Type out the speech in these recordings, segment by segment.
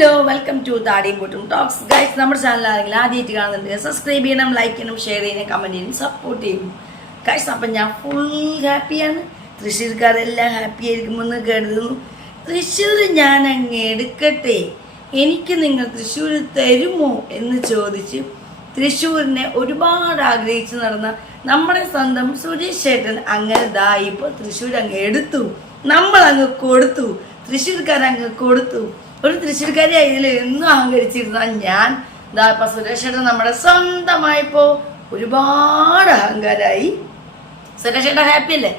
Hello welcome to താടിയും കൂട്ടും talks guys. നമ്മുടെ ചാനൽ ആരെങ്കിലും ആദ്യമായിട്ട് കാണുന്നുണ്ട് സബ്സ്ക്രൈബ് ചെയ്യണം, ലൈക്ക് ചെയ്യണം, ഷെയർ ചെയ്യണം, കമൻറ്റ് ചെയ്യണം, സപ്പോർട്ട് ചെയ്യണം ഗൈസ്. അപ്പം ഞാൻ ഫുൾ ഹാപ്പിയാണ്. തൃശ്ശൂർക്കാരെല്ലാം ഹാപ്പി ആയിരിക്കുമെന്ന് കരുതുന്നു. തൃശ്ശൂർ ഞാൻ അങ്ങ് എടുക്കട്ടെ, എനിക്ക് നിങ്ങൾ തൃശ്ശൂർ തരുമോ എന്ന് ചോദിച്ച് തൃശ്ശൂരിനെ ഒരുപാട് ആഗ്രഹിച്ച് നടന്ന നമ്മുടെ സ്വന്തം സുരേഷ് ചേട്ടൻ അങ്ങനെ ഇപ്പോൾ തൃശ്ശൂർ അങ്ങ് എടുത്തു, നമ്മൾ അങ്ങ് കൊടുത്തു, തൃശ്ശൂർക്കാരങ്ങ് കൊടുത്തു. ഒരു തൃശ്ശൂർക്കാരി ഇതിൽ എന്നും അഹങ്കരിച്ചിരുന്ന ഞാൻ ഇപ്പൊ സുരേഷ് ചേട്ടൻ നമ്മുടെ സ്വന്തമായപ്പോ ഒരുപാട് അഹങ്കാരായി. സുരേഷ് ചേട്ടൻ ഹാപ്പി അല്ലേ?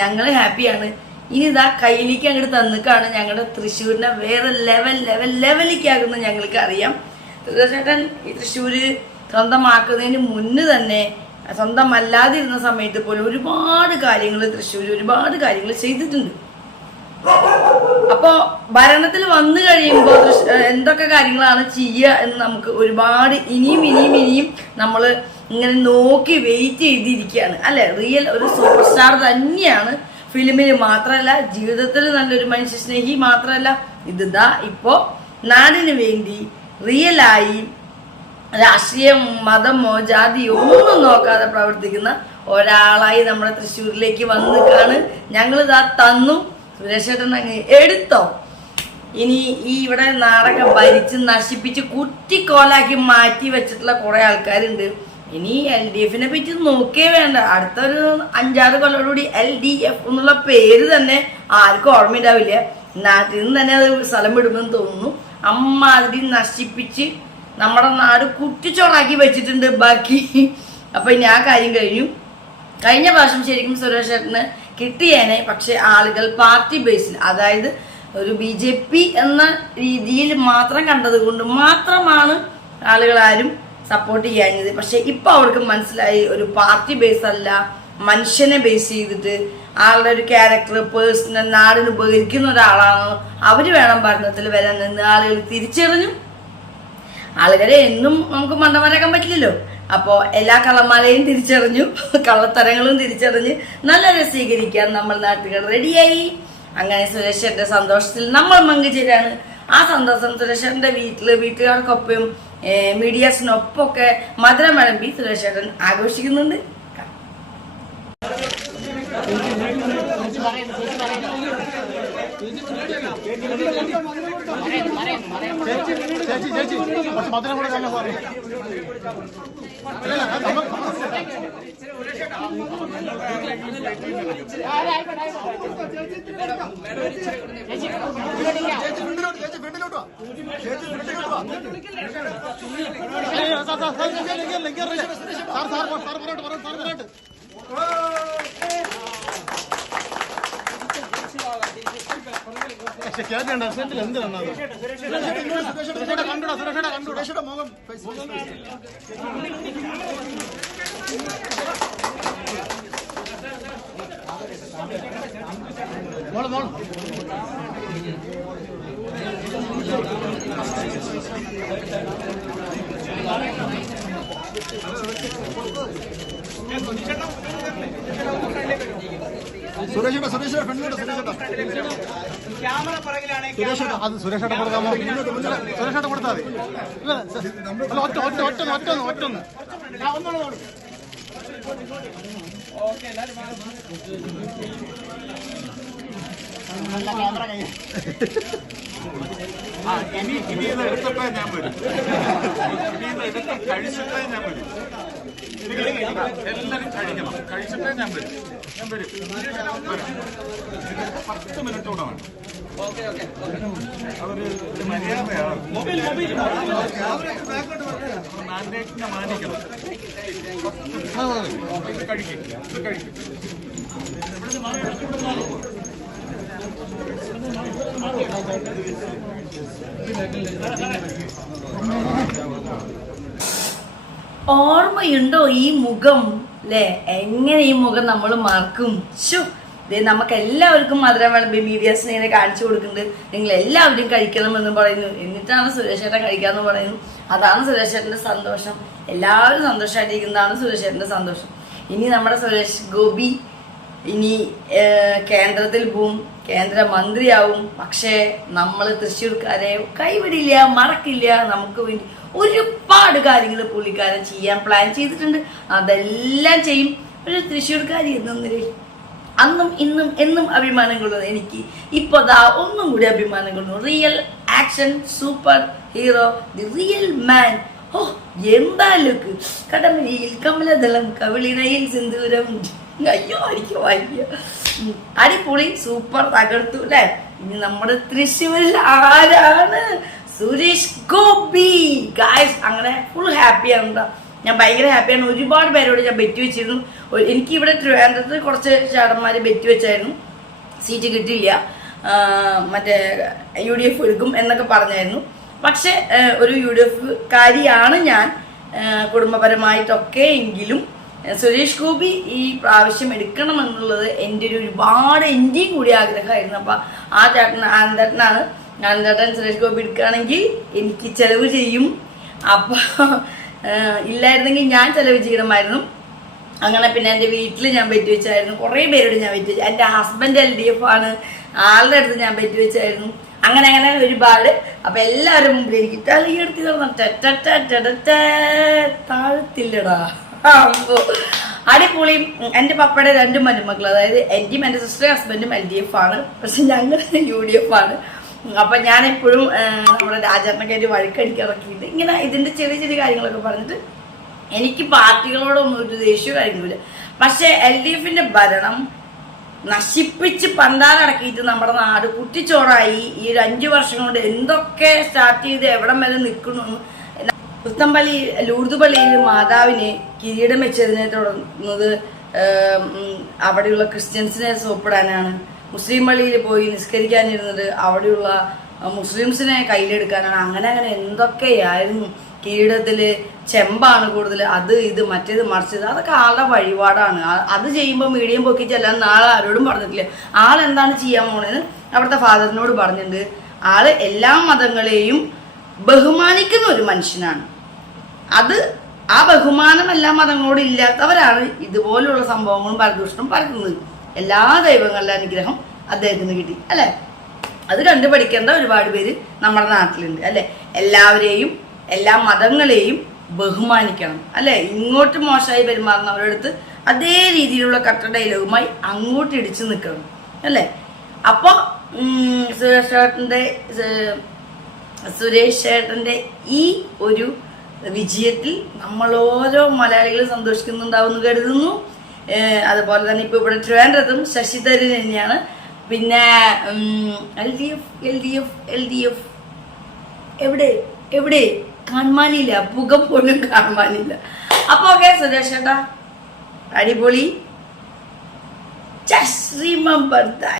ഞങ്ങള് ഹാപ്പിയാണ്. ഇനി കയ്യിലേക്ക് അങ്ങോട്ട് തന്നിക്കാണ് ഞങ്ങളുടെ തൃശ്ശൂരിനെ വേറെ ലെവലിലേക്കാകുന്ന ഞങ്ങൾക്ക് അറിയാം. സുരേഷ് ചേട്ടൻ ഈ തൃശ്ശൂര് സ്വന്തമാക്കുന്നതിന് മുന്നേ തന്നെ, സ്വന്തമല്ലാതിരുന്ന സമയത്ത് പോലും ഒരുപാട് കാര്യങ്ങൾ ചെയ്തിട്ടുണ്ട്. അപ്പോ ഭരണത്തിൽ വന്നു കഴിയുമ്പോൾ എന്തൊക്കെ കാര്യങ്ങളാണ് ചെയ്യുക എന്ന് നമുക്ക് ഒരുപാട് ഇനിയും നമ്മൾ ഇങ്ങനെ നോക്കി വെയിറ്റ് ചെയ്തിരിക്കുകയാണ് അല്ലെ. റിയൽ ഒരു സൂപ്പർ സ്റ്റാർ തന്നെയാണ്. ഫിലിമിൽ മാത്രമല്ല, ജീവിതത്തിൽ നല്ലൊരു മനുഷ്യ സ്നേഹി മാത്രമല്ല, ഇപ്പോ നാടിന് വേണ്ടി റിയലായി രാഷ്ട്രീയം, മതമോ ജാതിയോ ഒന്നും നോക്കാതെ പ്രവർത്തിക്കുന്ന ഒരാളായി നമ്മുടെ തൃശ്ശൂരിലേക്ക് വന്നിട്ടാണ്. ഞങ്ങളിതാ തന്നു, സുരേഷ് ചേട്ടൻ അങ്ങ് എടുത്തോ. ഇനി ഇവിടെ നാടൊക്കെ ഭരിച്ച് നശിപ്പിച്ച് കുറ്റിക്കോലാക്കി മാറ്റി വെച്ചിട്ടുള്ള കുറെ ആൾക്കാരുണ്ട്. ഇനി LDF പറ്റി നോക്കേ വേണ്ട. അടുത്തൊരു 5-6 കൊല്ലോടുകൂടി LDF എന്നുള്ള പേര് തന്നെ ആർക്കും ഓർമ്മയുണ്ടാവില്ല. നാട്ടിൽ നിന്ന് തന്നെ അത് സ്ഥലം വിടുമെന്ന് തോന്നുന്നു. അമ്മാതിരി നശിപ്പിച്ച് നമ്മുടെ നാട് കുറ്റിച്ചോളാക്കി വെച്ചിട്ടുണ്ട് ബാക്കി. അപ്പൊ ഇനി ആ കാര്യം കഴിഞ്ഞ പ്രാവശ്യം ശരിക്കും സുരേഷ് ചേട്ടന് കിട്ടിയേനെ. പക്ഷെ ആളുകൾ പാർട്ടി ബേസിൽ, അതായത് ഒരു BJP എന്ന രീതിയിൽ മാത്രം കണ്ടത് കൊണ്ട് മാത്രമാണ് ആളുകൾ ആരും സപ്പോർട്ട് ചെയ്യാഞ്ഞത്. പക്ഷെ ഇപ്പൊ അവർക്ക് മനസ്സിലായി, ഒരു പാർട്ടി ബേസ് അല്ല, മനുഷ്യനെ ബേസ് ചെയ്തിട്ട് ആളുടെ ഒരു ക്യാരക്ടർ, പേഴ്സണൽ, നാടിന് ഉപകരിക്കുന്ന ഒരാളാണ് അവര് വേണം ഭരണത്തിൽ വരാൻ നിന്ന് ആളുകൾ തിരിച്ചറിഞ്ഞു. ആളുകളെ എന്നും നമുക്ക് മണ്ടമാരാക്കാൻ പറ്റില്ലല്ലോ. അപ്പോ എല്ലാ കള്ളന്മാരെയും തിരിച്ചറിഞ്ഞു, കള്ളത്തരങ്ങളും തിരിച്ചറിഞ്ഞ് നല്ലൊരു സ്വീകരിക്കാൻ നമ്മൾ നാട്ടുകാർ റെഡിയായി. അങ്ങനെ സുരേഷ് ചേട്ടന്റെ സന്തോഷത്തിൽ നമ്മൾ പങ്കുചേരാണ്. ആ സന്തോഷം സുരേഷ് ചേട്ടന്റെ വീട്ടുകാർക്കൊപ്പം മീഡിയാസിനൊപ്പൊക്കെ മധുരം വിളമ്പി സുരേഷ് ചേട്ടൻ ആഘോഷിക്കുന്നുണ്ട്. സുരേഷേട്ട കൊടുക്കാമോ? സുരേഷേട്ട കൊടുത്താൽ മതി. ഒറ്റൊന്ന് ഇനി ഇത് എടുത്തിട്ടേ ഞാൻ വരും. കഴിച്ചിട്ടേ ഞാൻ വരും. എല്ലാരും കഴിച്ചിട്ടേ ഞാൻ വരും. 10 മിനിറ്റ് കൂടെ വേണം. അതൊരു മര്യാദയാണ്. മാൻഡേറ്റിനെ മാനിക്കണം. കഴിക്കും. ഓർമ്മയുണ്ടോ ഈ മുഖം അല്ലേ? എങ്ങനെ ഈ മുഖം നമ്മൾ മറക്കും? നമുക്ക് എല്ലാവർക്കും മധുരം വിളമ്പി മീഡിയാസിനെ ഇങ്ങനെ കാണിച്ചു കൊടുക്കുന്നുണ്ട്. നിങ്ങൾ എല്ലാവരും കഴിക്കണമെന്ന് പറയുന്നു. എന്നിട്ടാണ് സുരേഷ് ചേട്ടൻ കഴിക്കാന്ന് പറയുന്നു. അതാണ് സുരേഷ് ചേട്ടന്റെ സന്തോഷം. എല്ലാവരും സന്തോഷമായിട്ടിരിക്കുന്നതാണ് സുരേഷ് ചേട്ടന്റെ സന്തോഷം. ഇനി നമ്മുടെ സുരേഷ് ഗോപി ഇനി കേന്ദ്രത്തിൽ പോവും, കേന്ദ്രമന്ത്രിയാവും. പക്ഷേ നമ്മൾ തൃശ്ശൂർക്കാരെ കൈവിടില്ല, മറക്കില്ല. നമുക്ക് വേണ്ടി ഒരുപാട് കാര്യങ്ങൾ പുള്ളിക്കാരൻ ചെയ്യാൻ പ്ലാൻ ചെയ്തിട്ടുണ്ട്. അതെല്ലാം ചെയ്യും. ഒരു തൃശ്ശൂർക്കാരി എന്നൊന്നിൽ അന്നും ഇന്നും എന്നും അഭിമാനം കൊള്ളുന്നു എനിക്ക്. ഇപ്പൊ ഒന്നും കൂടി അഭിമാനം കൊള്ളുന്നു. Real action super hero, the real man. ഓ എന്താ ലുക്ക്! കടമഴിയിൽ കമലദളം, കവിളിണയിൽ സിന്ദൂരം. അയ്യോ എനിക്ക് വയ്യ. അടിപൊളി, സൂപ്പർ, തകർത്തു അല്ലെ. ഇനി നമ്മുടെ തൃശ്ശൂരിൽ ആരാണ്? സുരേഷ് ഗോപി. ഗായ്സ് അങ്ങനെ ഫുൾ ഹാപ്പിയാണ്. ഞാൻ ഭയങ്കര ഹാപ്പിയാണ്. ഒരുപാട് പേരോട് ഞാൻ ബെറ്റ് വെച്ചിരുന്നു. എനിക്ക് ഇവിടെ ട്രിവാൻഡ്രത്ത് കുറച്ച് ചേട്ടന്മാർ ബെറ്റ് വെച്ചായിരുന്നു, സീറ്റ് കിട്ടിയില്ല, മറ്റേ UDF എടുക്കും എന്നൊക്കെ പറഞ്ഞായിരുന്നു. പക്ഷെ ഒരു UDF കാരിയാണ് ഞാൻ കുടുംബപരമായിട്ടൊക്കെ. എങ്കിലും സുരേഷ് ഗോപി ഈ പ്രാവശ്യം എടുക്കണമെന്നുള്ളത് എൻ്റെ എന്റെയും കൂടി ആഗ്രഹമായിരുന്നു. അപ്പൊ ആ ചേട്ടൻ ആനന്ദേട്ടൻ സുരേഷ് ഗോപി എടുക്കുകയാണെങ്കിൽ എനിക്ക് ചെലവ് ചെയ്യും. അപ്പൊ ഇല്ലായിരുന്നെങ്കിൽ ഞാൻ ചെലവ് ചെയ്യണമായിരുന്നു. അങ്ങനെ പിന്നെ എൻ്റെ വീട്ടിൽ ഞാൻ ബെറ്റ് വെച്ചായിരുന്നു. കുറേ പേരോട് ഞാൻ ബെറ്റ് വെച്ചു. എൻ്റെ ഹസ്ബൻഡ് LDF ആണ്, ആളുടെ അടുത്ത് ഞാൻ ബെറ്റ് വെച്ചായിരുന്നു. അങ്ങനെ ഒരുപാട്. അപ്പൊ എല്ലാവരും മുമ്പിൽ എനിക്ക് തലയെടുത്തി താഴത്തില്ലടാ. അപ്പോ അടിപൊളി. എൻ്റെ പപ്പയുടെ 2 മരുമക്കൾ, അതായത് എന്റെയും എൻ്റെ സിസ്റ്ററും ഹസ്ബൻഡും LDF ആണ്. പക്ഷെ ഞങ്ങൾ UDF ആണ്. അപ്പൊ ഞാൻ എപ്പോഴും നമ്മുടെ രാജാറിനൊക്കെ ഒരു വഴിക്കടിക്കിറക്കിയിട്ട് ഇങ്ങനെ ഇതിന്റെ ചെറിയ ചെറിയ കാര്യങ്ങളൊക്കെ പറഞ്ഞിട്ട് എനിക്ക് പാർട്ടികളോടൊന്നും ഒരു ദേഷ്യം കാര്യങ്ങളില്ല. പക്ഷെ LDFന്റെ ഭരണം നശിപ്പിച്ച് പണ്ടാരടക്കിയിട്ട് നമ്മുടെ നാട് കുട്ടിച്ചോറായി. ഈ ഒരു 5 വർഷം കൊണ്ട് എന്തൊക്കെ സ്റ്റാർട്ട് ചെയ്ത് എവിടം വരെ നിൽക്കുന്നു. പുത്തമ്പള്ളി ലൂർദുപള്ളിയിൽ മാതാവിനെ കിരീടം വെച്ചതിനെ തുടർന്നത് അവിടെയുള്ള ക്രിസ്ത്യൻസിനെ സോപ്പിടാനാണ്. മുസ്ലിം പള്ളിയിൽ പോയി നിസ്കരിക്കാനിരുന്നത് അവിടെയുള്ള മുസ്ലിംസിനെ കയ്യിലെടുക്കാനാണ്. അങ്ങനെ എന്തൊക്കെയായിരുന്നു. കിരീടത്തില് ചെമ്പാണ് കൂടുതൽ, അത് ഇത് മറ്റേത് മറിച്ചത്, അതൊക്കെ ആളുടെ വഴിപാടാണ്. അത് ചെയ്യുമ്പോൾ മീഡിയം പൊക്കിച്ചെല്ലാം നാളെ ആരോടും പറഞ്ഞിട്ടില്ല. ആളെന്താണ് ചെയ്യാൻ പോണെന്ന് അവിടുത്തെ ഫാദറിനോട് പറഞ്ഞിട്ടുണ്ട്. ആള് എല്ലാ മതങ്ങളെയും ബഹുമാനിക്കുന്ന ഒരു മനുഷ്യനാണ്. ആ ബഹുമാനം എല്ലാ മതങ്ങളോടും ഇല്ലാത്തവരാണ് ഇതുപോലുള്ള സംഭവങ്ങളും പരദൂഷണം പരത്തുന്നത്. എല്ലാ ദൈവങ്ങളുടെ അനുഗ്രഹം അദ്ദേഹത്തിന് കിട്ടി അല്ലെ. അത് കണ്ടുപഠിക്കേണ്ട ഒരുപാട് പേര് നമ്മുടെ നാട്ടിലുണ്ട് അല്ലെ. എല്ലാവരെയും എല്ലാ മതങ്ങളെയും ബഹുമാനിക്കണം അല്ലെ. ഇങ്ങോട്ട് മോശമായി പെരുമാറുന്നവരടുത്ത് അതേ രീതിയിലുള്ള കട്ട ഡയലോഗുമായി അങ്ങോട്ട് ഇടിച്ചു നിൽക്കണം അല്ലെ. അപ്പൊ സുരേഷ് ചേട്ടന്റെ ഈ ഒരു വിജയത്തിൽ നമ്മൾ ഓരോ മലയാളികളും സന്തോഷിക്കുന്നുണ്ടാവുമെന്ന് കരുതുന്നു. അതുപോലെ തന്നെ ഇപ്പൊ ഇവിടെ ട്രിവാൻഡ്രത്തും ശശി തരൂർ തന്നെയാണ്. പിന്നെ LDF എവിടെ കാണാനില്ല, പുകം പോലും കാണാനില്ല. അപ്പൊ ഓക്കെ സുരേഷ് ചേട്ടാ, അടിപൊളി. Just remember that.